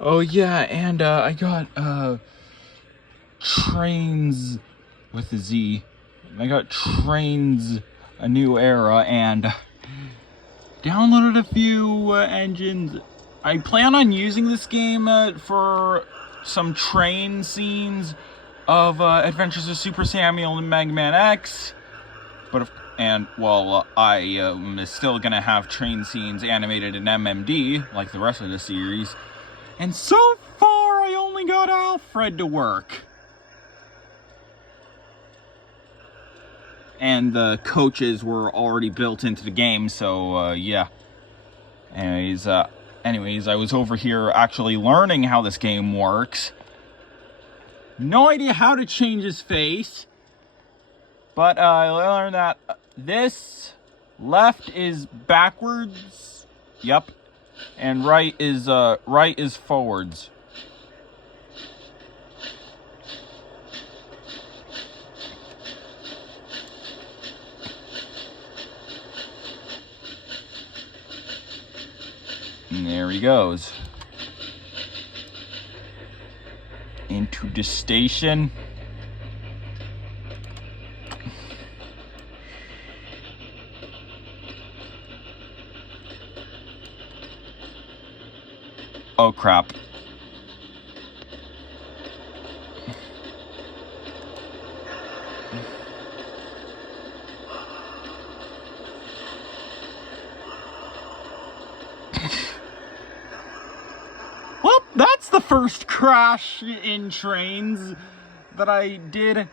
Oh yeah, and I got Trainz with a Z. I got Trainz A New Era and downloaded a few engines. I plan on using this game for some train scenes of Adventures of Super Samuel and Mega Man X. I am still gonna have train scenes animated in MMD like the rest of the series. And so far, I only got Alfred to work. And the coaches were already built into the game, so yeah. Anyways, I was over here actually learning how this game works. No idea how to change his face, but I learned that this left is backwards. Yep. And right is forwards. And there he goes. Into the station. Oh crap. Well, that's the first crash in Trainz that I did.